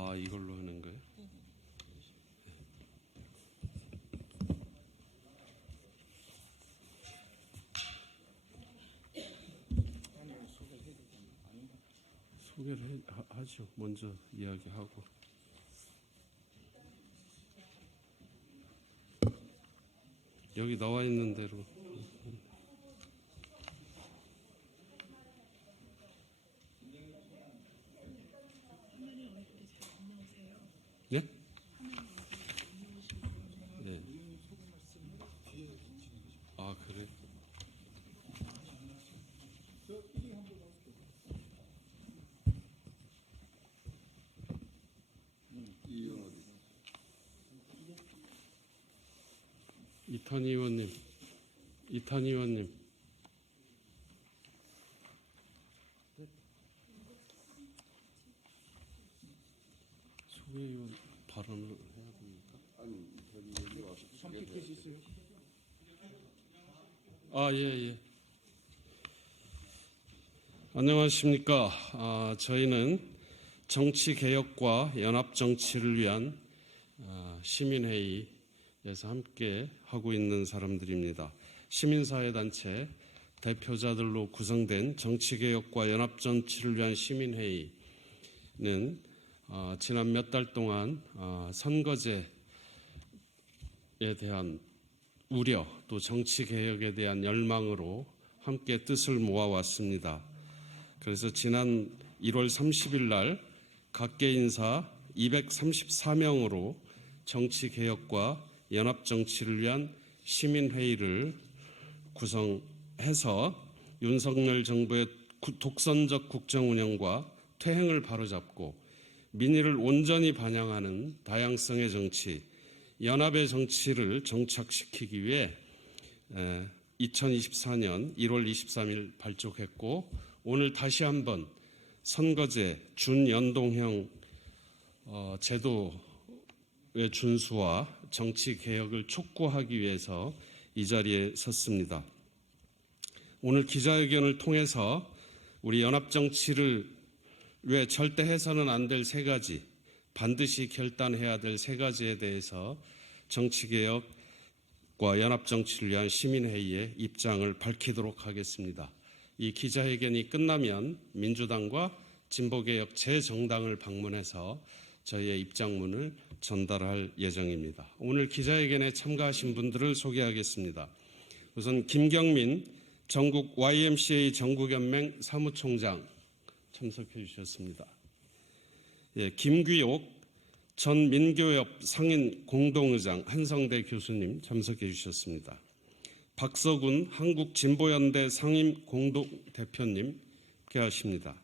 아, 이걸로 하는 거예요? 소개를 하죠. 먼저 이야기하고. 여기 나와 있는 대로. 네? 네. 아, 그래? 이탄 의원님, 소개의원 발언을 해야 됩니까? 아니, 여기 와서 선택해 있어요. 아, 예. 안녕하십니까. 저희는 정치개혁과 연합정치를 위한 시민회의에서 함께 하고 있는 사람들입니다. 시민사회단체 대표자들로 구성된 정치개혁과 연합정치를 위한 시민회의는 지난 몇 달 동안 선거제에 대한 우려, 또 정치개혁에 대한 열망으로 함께 뜻을 모아왔습니다. 그래서 지난 1월 30일 날 각계 인사 234명으로 정치개혁과 연합정치를 위한 시민회의를 구성해서 윤석열 정부의 독선적 국정운영과 퇴행을 바로잡고 민의를 온전히 반영하는 다양성의 정치, 연합의 정치를 정착시키기 위해 2024년 1월 23일 발족했고, 오늘 다시 한번 선거제 준연동형 제도의 준수와 정치개혁을 촉구하기 위해서 이 자리에 섰습니다. 오늘 기자회견을 통해서 우리 연합정치를 왜 절대 해서는 안 될 세 가지, 반드시 결단해야 될 세 가지에 대해서 정치개혁과 연합정치를 위한 시민회의의 입장을 밝히도록 하겠습니다. 이 기자회견이 끝나면 민주당과 진보개혁 제 정당을 방문해서 저희의 입장문을 전달할 예정입니다. 오늘 기자회견에 참가하신 분들을 소개하겠습니다. 우선 김경민 전국 YMCA 전국연맹 사무총장 참석해 주셨습니다. 김귀옥 전 민교협 상인 공동의장 한성대 교수님 참석해 주셨습니다. 박서군 한국진보연대 상임 공동대표님 함께하십니다.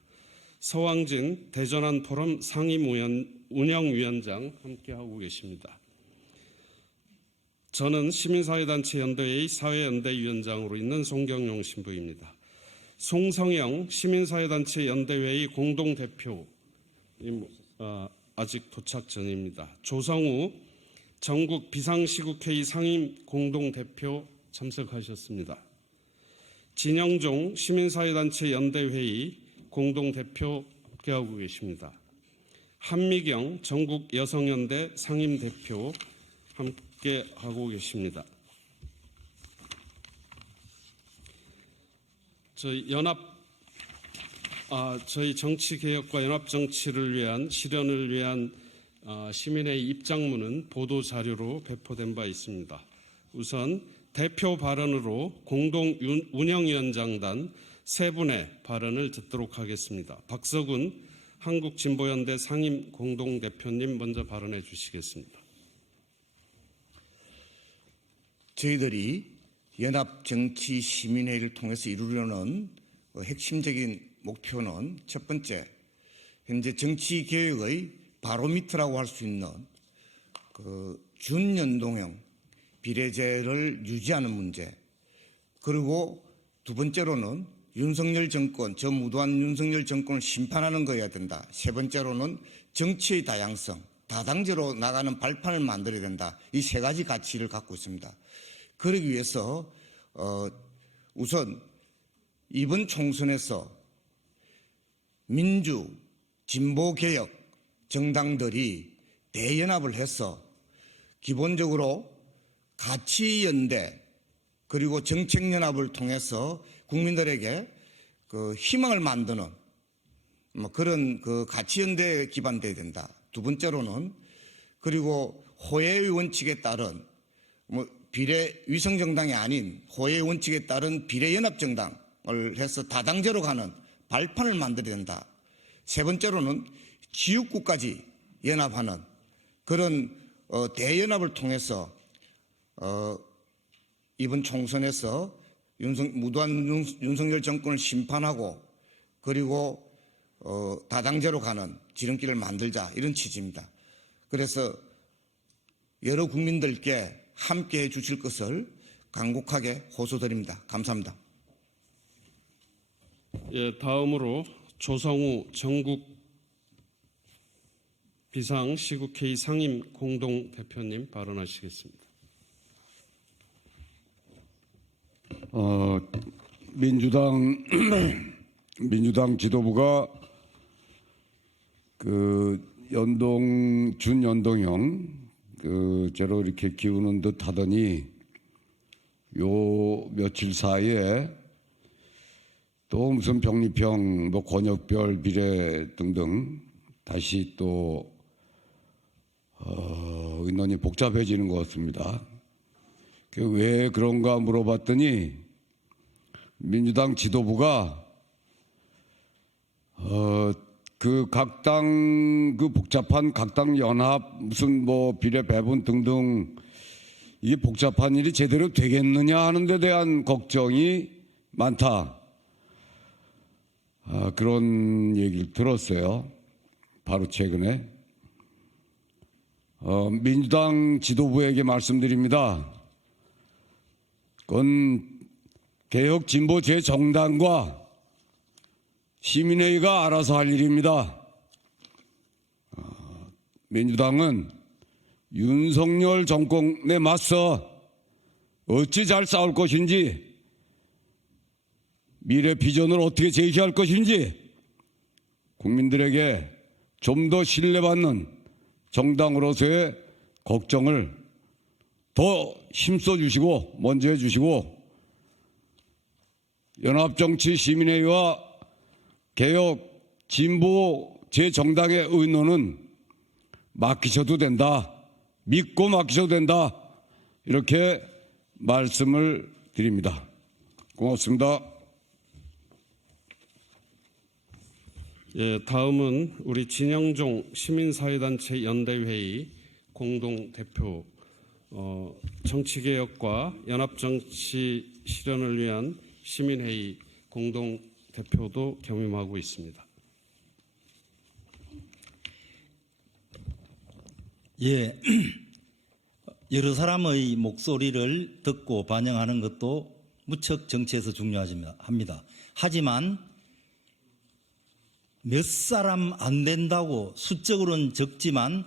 서왕진 대전환포럼 상임 운영위원장 함께하고 계십니다. 저는 시민사회단체 연대회의 사회연대위원장으로 있는 송경용 신부입니다. 송성영 시민사회단체 연대회의 공동대표 아직 도착 전입니다. 조성우 전국 비상시국회의 상임 공동대표 참석하셨습니다. 진영종 시민사회단체 연대회의 공동대표 함께하고 계십니다. 한미경 전국 여성연대 상임대표 함께하고 계십니다. 저희 정치개혁과 연합정치를 위한 실현을 위한 시민의 입장문은 보도자료로 배포된 바 있습니다. 우선 대표 발언으로 공동운영위원장단 세 분의 발언을 듣도록 하겠습니다. 박서군 한국진보연대 상임 공동대표님 먼저 발언해 주시겠습니다. 저희들이 연합정치시민회의를 통해서 이루려는 핵심적인 목표는 첫 번째, 현재 정치개혁의 바로미터라고 할 수 있는 준연동형 비례제를 유지하는 문제, 그리고 두 번째로는 윤석열 정권, 저 무도한 윤석열 정권을 심판하는 거여야 된다. 세 번째로는 정치의 다양성, 다당제로 나가는 발판을 만들어야 된다. 이 세 가지 가치를 갖고 있습니다. 그러기 위해서 우선 이번 총선에서 민주, 진보개혁 정당들이 대연합을 해서 기본적으로 가치연대 그리고 정책연합을 통해서 국민들에게 그 희망을 만드는 뭐 그런 그 가치연대에 기반돼야 된다. 두 번째로는 그리고 호혜의 원칙에 따른 뭐 비례 위성정당이 아닌 호혜의 원칙에 따른 비례연합정당을 해서 다당제로 가는 발판을 만들어야 된다. 세 번째로는 지역구까지 연합하는 그런 대연합을 통해서 이번 총선에서 무도한 윤석열 정권을 심판하고 그리고 다당제로 가는 지름길을 만들자 이런 취지입니다. 그래서 여러 국민들께 함께해 주실 것을 간곡하게 호소드립니다. 감사합니다. 예, 다음으로 조성우 전국 비상시국회의 상임 공동대표님 발언하시겠습니다. 민주당 지도부가 그 준연동형 제로 이렇게 기우는 듯 하더니 요 며칠 사이에 또 무슨 병리평, 뭐 권역별 비례 등등 다시 또 의논이 복잡해지는 것 같습니다. 왜 그런가 물어봤더니 민주당 지도부가 그 각 당 그 복잡한 각 당 연합 무슨 뭐 비례 배분 등등 이게 복잡한 일이 제대로 되겠느냐 하는 데 대한 걱정이 많다. 그런 얘기를 들었어요. 바로 최근에. 민주당 지도부에게 말씀드립니다. 그건 개혁 진보 제 정당과 시민회의가 알아서 할 일입니다. 민주당은 윤석열 정권에 맞서 어찌 잘 싸울 것인지 미래 비전을 어떻게 제시할 것인지 국민들에게 좀 더 신뢰받는 정당으로서의 걱정을 더 힘써 주시고 먼저 해 주시고 연합정치 시민회의와 개혁 진보 제 정당의 의논은 맡기셔도 된다. 믿고 맡기셔도 된다. 이렇게 말씀을 드립니다. 고맙습니다. 예, 다음은 우리 진영종 시민사회단체 연대회의 공동대표 정치개혁과 연합정치 실현을 위한 시민회의 공동대표도 겸임하고 있습니다. 예, 여러 사람의 목소리를 듣고 반영하는 것도 무척 정치에서 중요합니다. 하지만 몇 사람 안 된다고 수적으로는 적지만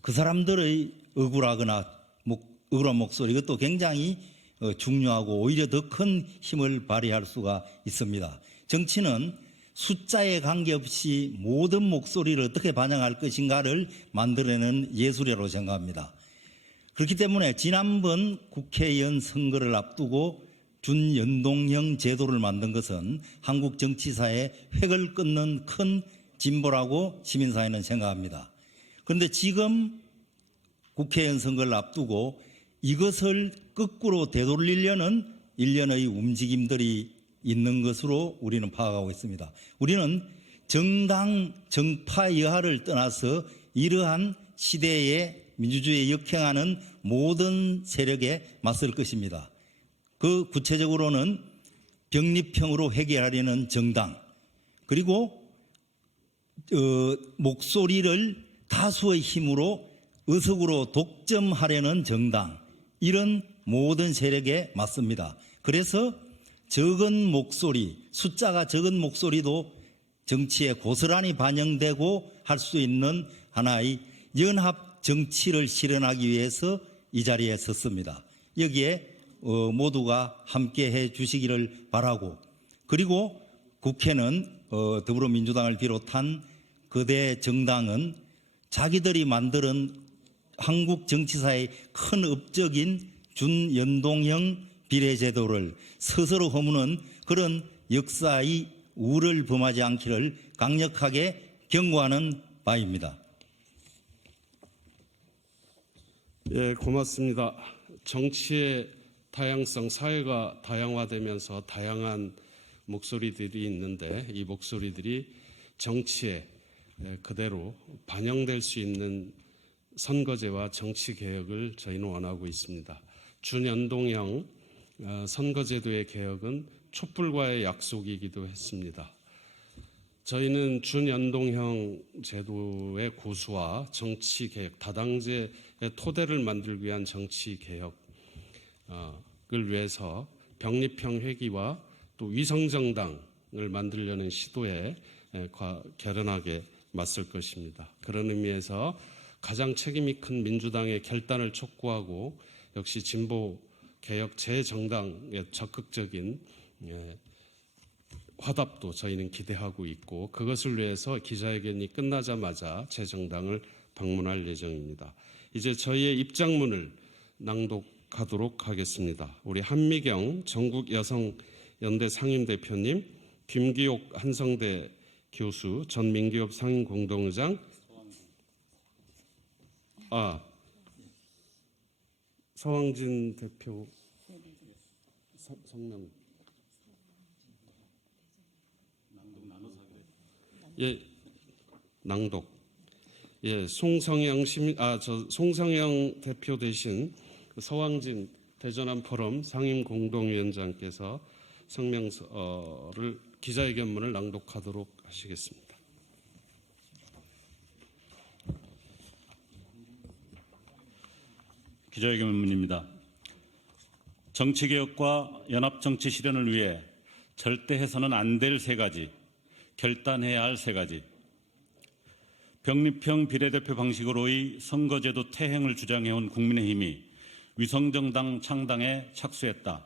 그 사람들의 억울한 목소리 이것도 굉장히 중요하고 오히려 더 큰 힘을 발휘할 수가 있습니다. 정치는 숫자에 관계없이 모든 목소리를 어떻게 반영할 것인가를 만들어내는 예술이라고 생각합니다. 그렇기 때문에 지난번 국회의원 선거를 앞두고 준연동형 제도를 만든 것은 한국 정치사의 획을 끊는 큰 진보라고 시민사회는 생각합니다. 그런데 지금 국회의원 선거를 앞두고 이것을 거꾸로 되돌리려는 일련의 움직임들이 있는 것으로 우리는 파악하고 있습니다. 우리는 정당, 정파 여하를 떠나서 이러한 시대의 민주주의에 역행하는 모든 세력에 맞설 것입니다. 그 구체적으로는 병립형으로 해결하려는 정당, 그리고 목소리를 다수의 힘으로 의석으로 독점하려는 정당, 이런 모든 세력에 맞습니다. 그래서 적은 목소리, 숫자가 적은 목소리도 정치에 고스란히 반영되고 할 수 있는 하나의 연합 정치를 실현하기 위해서 이 자리에 섰습니다. 여기에 모두가 함께해 주시기를 바라고, 그리고 국회는 더불어민주당을 비롯한 거대 정당은 자기들이 만드는 한국 정치사의 큰 업적인 준연동형 비례제도를 스스로 허무는 그런 역사의 우를 범하지 않기를 강력하게 경고하는 바입니다. 예, 고맙습니다. 정치의 다양성, 사회가 다양화되면서 다양한 목소리들이 있는데 이 목소리들이 정치에 그대로 반영될 수 있는 선거제와 정치개혁을 저희는 원하고 있습니다. 준연동형 선거제도의 개혁은 촛불과의 약속이기도 했습니다. 저희는 준연동형 제도의 고수와 정치개혁, 다당제의 토대를 만들기 위한 정치개혁을 위해서 병립형 회기와 또 위성정당을 만들려는 시도에 결연하게 맞설 것입니다. 그런 의미에서 가장 책임이 큰 민주당의 결단을 촉구하고 역시 진보개혁 재정당의 적극적인 화답도 저희는 기대하고 있고 그것을 위해서 기자회견이 끝나자마자 재정당을 방문할 예정입니다. 이제 저희의 입장문을 낭독하도록 하겠습니다. 우리 한미경 전국여성연대 상임대표님, 김기옥 한성대 교수, 전민기업 상임공동의장, 서왕진 대표 성명. 예, 낭독. 예, 송성영 대표 대신 서왕진 대전함 포럼 상임 공동위원장께서 성명서를 기자회견문을 낭독하도록 하시겠습니다. 기자회견문입니다. 정치개혁과 연합정치 실현을 위해 절대 해서는 안 될 세 가지, 결단해야 할 세 가지. 병립형 비례대표 방식으로의 선거제도 퇴행을 주장해온 국민의힘이 위성정당 창당에 착수했다.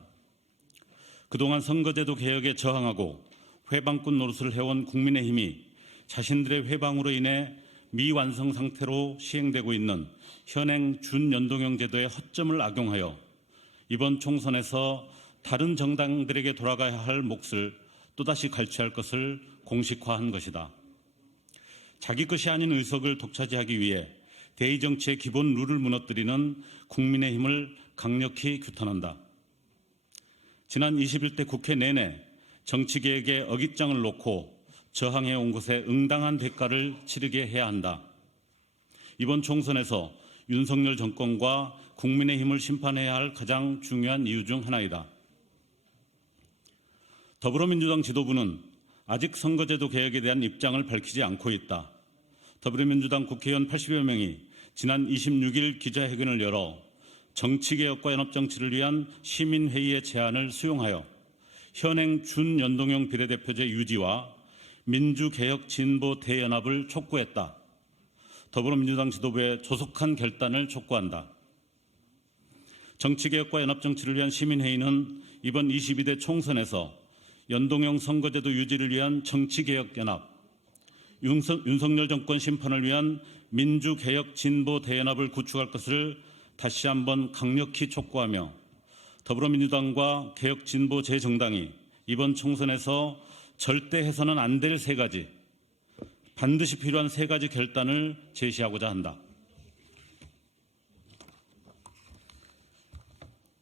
그동안 선거제도 개혁에 저항하고 회방꾼 노릇을 해온 국민의힘이 자신들의 회방으로 인해 미완성 상태로 시행되고 있는 현행 준연동형 제도의 허점을 악용하여 이번 총선에서 다른 정당들에게 돌아가야 할 몫을 또다시 갈취할 것을 공식화한 것이다. 자기 것이 아닌 의석을 독차지하기 위해 대의정치의 기본 룰을 무너뜨리는 국민의힘을 강력히 규탄한다. 지난 21대 국회 내내 정치개혁의 어깃장을 놓고 저항해온 것에 응당한 대가를 치르게 해야 한다. 이번 총선에서 윤석열 정권과 국민의힘을 심판해야 할 가장 중요한 이유 중 하나이다. 더불어민주당 지도부는 아직 선거제도 개혁에 대한 입장을 밝히지 않고 있다. 더불어민주당 국회의원 80여 명이 지난 26일 기자회견을 열어 정치개혁과 연합정치를 위한 시민회의의 제안을 수용하여 현행 준연동형 비례대표제 유지와 민주개혁 진보 대연합을 촉구했다. 더불어민주당 지도부의 조속한 결단을 촉구한다. 정치개혁과 연합정치를 위한 시민회의는 이번 22대 총선에서 연동형 선거제도 유지를 위한 정치개혁연합, 윤석열 정권 심판을 위한 민주개혁 진보 대연합을 구축할 것을 다시 한번 강력히 촉구하며 더불어민주당과 개혁 진보 재정당이 이번 총선에서 절대 해서는 안 될 세 가지, 반드시 필요한 세 가지 결단을 제시하고자 한다.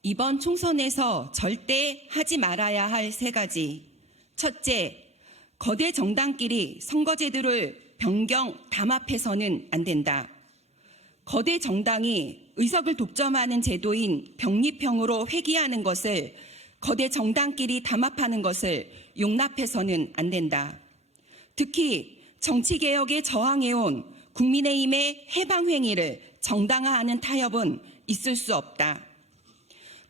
이번 총선에서 절대 하지 말아야 할 세 가지. 첫째, 거대 정당끼리 선거제도를 변경, 담합해서는 안 된다. 거대 정당이 의석을 독점하는 제도인 병립형으로 회귀하는 것을 거대 정당끼리 담합하는 것을 용납해서는 안 된다. 특히 정치개혁에 저항해온 국민의힘의 해방행위를 정당화하는 타협은 있을 수 없다.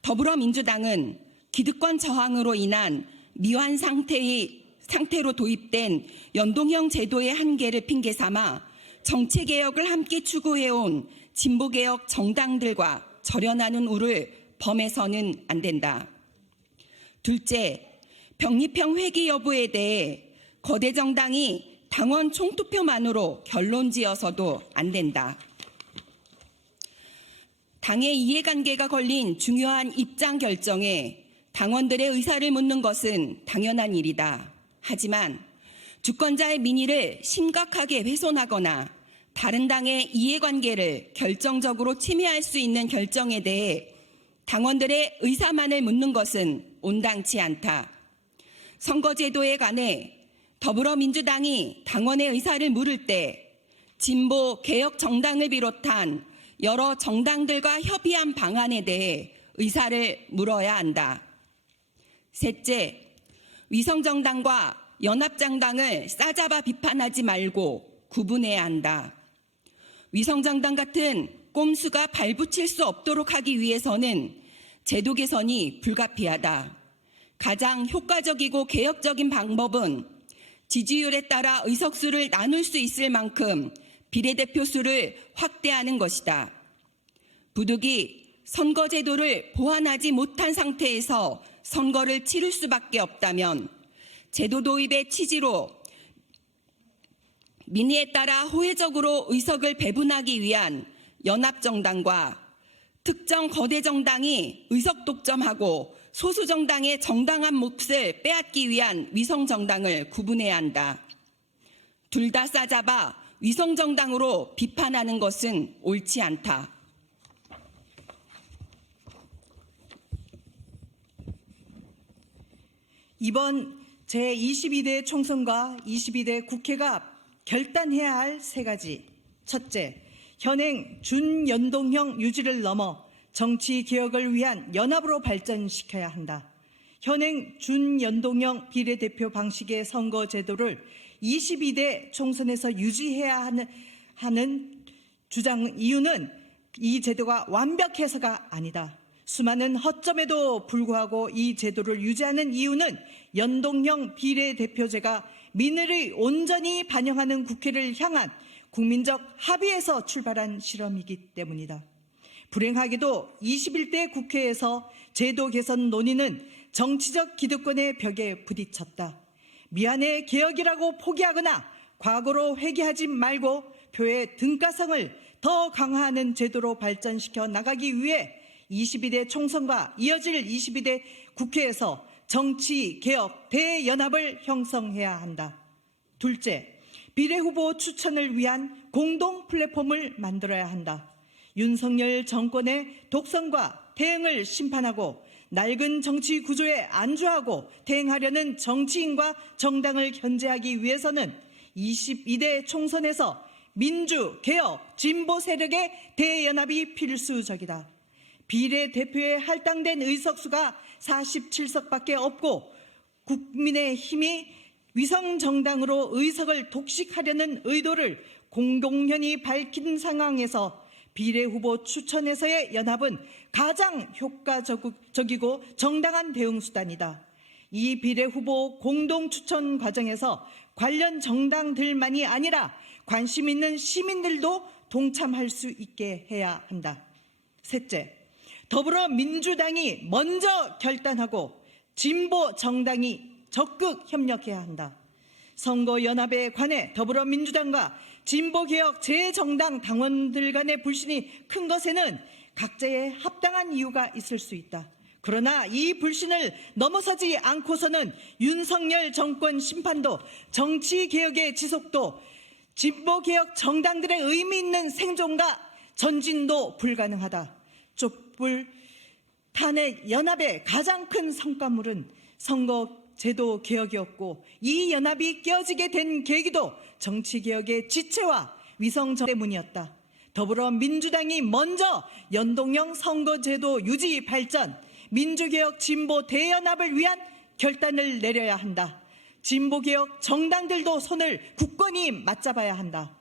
더불어민주당은 기득권 저항으로 인한 미완 상태로 도입된 연동형 제도의 한계를 핑계 삼아 정치개혁을 함께 추구해온 진보개혁 정당들과 절연하는 우를 범해서는 안 된다. 둘째, 병립형 회귀 여부에 대해 거대 정당이 당원 총투표만으로 결론지어서도 안 된다. 당의 이해관계가 걸린 중요한 입장 결정에 당원들의 의사를 묻는 것은 당연한 일이다. 하지만 주권자의 민의를 심각하게 훼손하거나 다른 당의 이해관계를 결정적으로 침해할 수 있는 결정에 대해 당원들의 의사만을 묻는 것은 온당치 않다. 선거제도에 관해 더불어민주당이 당원의 의사를 물을 때 진보 개혁 정당을 비롯한 여러 정당들과 협의한 방안에 대해 의사를 물어야 한다. 셋째, 위성정당과 연합정당을 싸잡아 비판하지 말고 구분해야 한다. 위성정당 같은 꼼수가 발붙일 수 없도록 하기 위해서는 제도 개선이 불가피하다. 가장 효과적이고 개혁적인 방법은 지지율에 따라 의석수를 나눌 수 있을 만큼 비례대표 수를 확대하는 것이다. 부득이 선거제도를 보완하지 못한 상태에서 선거를 치를 수밖에 없다면 제도 도입의 취지로 민의에 따라 호혜적으로 의석을 배분하기 위한 연합정당과 특정 거대 정당이 의석 독점하고 소수 정당의 정당한 몫을 빼앗기 위한 위성정당을 구분해야 한다. 둘 다 싸잡아 위성정당으로 비판하는 것은 옳지 않다. 이번 제22대 총선과 22대 국회가 결단해야 할 세 가지. 첫째, 현행 준연동형 유지를 넘어 정치 개혁을 위한 연합으로 발전시켜야 한다. 현행 준연동형 비례대표 방식의 선거 제도를 22대 총선에서 유지해야 하는 주장 이유는 이 제도가 완벽해서가 아니다. 수많은 허점에도 불구하고 이 제도를 유지하는 이유는 연동형 비례대표제가 민의를 온전히 반영하는 국회를 향한 국민적 합의에서 출발한 실험이기 때문이다. 불행하게도 21대 국회에서 제도 개선 논의는 정치적 기득권의 벽에 부딪혔다. 미안해 개혁이라고 포기하거나 과거로 회귀하지 말고 표의 등가성을 더 강화하는 제도로 발전시켜 나가기 위해 22대 총선과 이어질 22대 국회에서 정치 개혁 대연합을 형성해야 한다. 둘째, 비례후보 추천을 위한 공동 플랫폼을 만들어야 한다. 윤석열 정권의 독선과 대응을 심판하고 낡은 정치 구조에 안주하고 대응하려는 정치인과 정당을 견제하기 위해서는 22대 총선에서 민주, 개혁, 진보 세력의 대연합이 필수적이다. 비례대표에 할당된 의석수가 47석밖에 없고 국민의힘이 위성정당으로 의석을 독식하려는 의도를 공동연히 밝힌 상황에서 비례후보 추천에서의 연합은 가장 효과적이고 정당한 대응수단이다. 이 비례후보 공동추천 과정에서 관련 정당들만이 아니라 관심 있는 시민들도 동참할 수 있게 해야 한다. 셋째, 더불어민주당이 먼저 결단하고 진보 정당이 적극 협력해야 한다. 선거연합에 관해 더불어민주당과 진보개혁 제 정당 당원들 간의 불신이 큰 것에는 각자의 합당한 이유가 있을 수 있다. 그러나 이 불신을 넘어서지 않고서는 윤석열 정권 심판도 정치개혁의 지속도 진보개혁 정당들의 의미 있는 생존과 전진도 불가능하다. 촛불 탄핵 연합의 가장 큰 성과물은 선거제도 개혁이었고 이 연합이 깨어지게 된 계기도 정치개혁의 지체와 위성정 때문이었다. 더불어민주당이 먼저 연동형 선거제도 유지 발전, 민주개혁 진보 대연합을 위한 결단을 내려야 한다. 진보개혁 정당들도 손을 굳건히 맞잡아야 한다.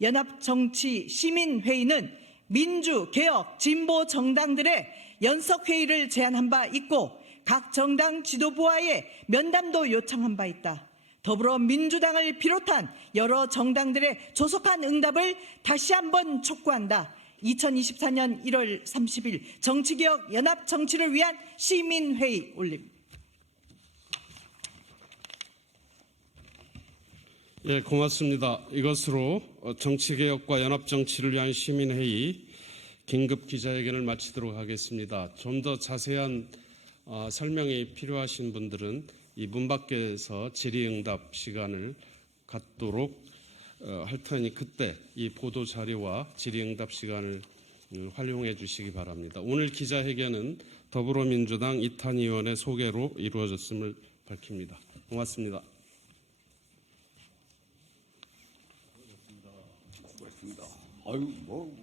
연합정치시민회의는 민주, 개혁, 진보 정당들의 연석회의를 제안한 바 있고 각 정당 지도부와의 면담도 요청한 바 있다. 더불어민주당을 비롯한 여러 정당들의 조속한 응답을 다시 한번 촉구한다. 2024년 1월 30일 정치개혁 연합정치를 위한 시민회의 올립니다. 예, 고맙습니다. 이것으로 정치개혁과 연합정치를 위한 시민회의 긴급 기자회견을 마치도록 하겠습니다. 좀 더 자세한 설명이 필요하신 분들은 이 문 밖에서 질의응답 시간을 갖도록 할 테니 그때 이 보도 자료와 질의응답 시간을 활용해 주시기 바랍니다. 오늘 기자회견은 더불어민주당 이탄 의원의 소개로 이루어졌음을 밝힙니다. 고맙습니다. 아유 뭐.